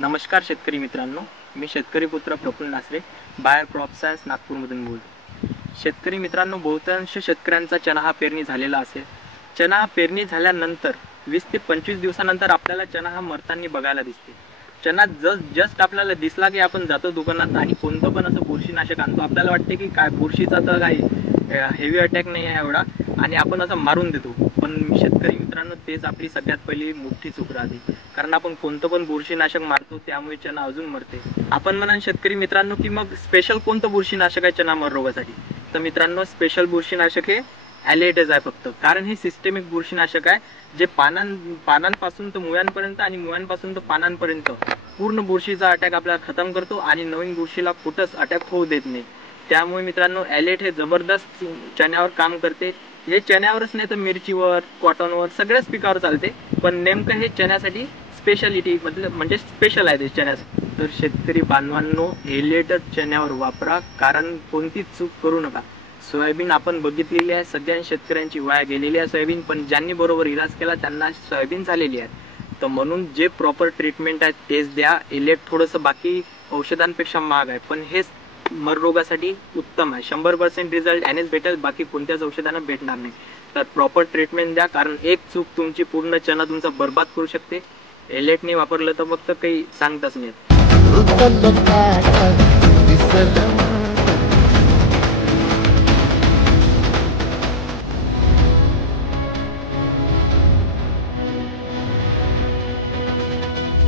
नमस्कार शेतकरी मित्रांनो, मी शेतकरी पुत्र Praful Nasre, buyer crop science नागपूरमधून बोलतो। शेतकरी मित्रांनो, बहुतांश शेतकऱ्यांचा चना हा पेरणी झालेला असेल। चना हा पेरणी झाल्यानंतर 20 ते 25 दिवसानंतर आपल्याला चना हा मरताना बघायला दिसते। चना जस्ट आपल्याला दिसला की आपण जातो दुकानात आणि कोणतं पण असं बुरशीनाशक आणतो। आपल्याला वाटते की काय बुरशीचा तर काही हेवी अटॅक नाही आहे एवढा आणि आपण असं मारून देतो। पण शेतकरी मित्रांनो, तेच आपली सगळ्यात पहिली मोठी चूक राहते, कारण आपण कोणतं पण बुरशीनाशक मारतो त्यामुळे चना अजून मरते। आपण म्हणाल शेतकरी मित्रांनो की मग स्पेशल कोणतं बुरशीनाशक आहे चना मर रोगासाठी? तर मित्रांनो, स्पेशल बुरशीनाशक हे ॲलेटेज आहे फक्त, कारण हे सिस्टेमिक बुरशीनाशक आहे जे पानांपासून तर मुळ्यांपर्यंत आणि मुळ्यांपासून तर पानांपर्यंत पूर्ण बुरशीचा अटॅक आपल्याला खतम करतो आणि नवीन बुरशीला कुठंच अटॅक होऊ देत नाही। त्यामुळे मित्रांनो, ॲलेट हे जबरदस्त चण्यावर काम करते। हे चण्यावरच नाही तर मिरचीवर, कॉटनवर, सगळ्याच पिकावर चालते, पण नेमकं हे चण्यासाठी स्पेशालिटी म्हणजे स्पेशल आहे ते चण्यासाठी। तर शेतकरी बांधवांनो, एलेटर चण्यावर वापरा, कारण कोणतीच चूक करू नका। सोयाबीन आपण बघितलेली आहे, सगळ्या शेतकऱ्यांची वाया गेलेली आहे सोयाबीन, पण ज्यांनी बरोबर इलाज केला त्यांना सोयाबीन झालेली आहे। तर म्हणून जे प्रॉपर ट्रीटमेंट आहे तेच द्या। एलेट थोडंसं बाकी औषधांपेक्षा महाग आहे, पण हेच मर रोगासाठी उत्तम आहे। 100% रिझल्ट यानेच भेटेल, बाकी कोणत्याच औषधांना भेटणार नाही। तर प्रॉपर ट्रीटमेंट द्या, कारण एक चूक तुमची पूर्ण चना तुमचा बर्बाद करू शकते। एलेटने वापरलं तर फक्त काही सांगताच नाही।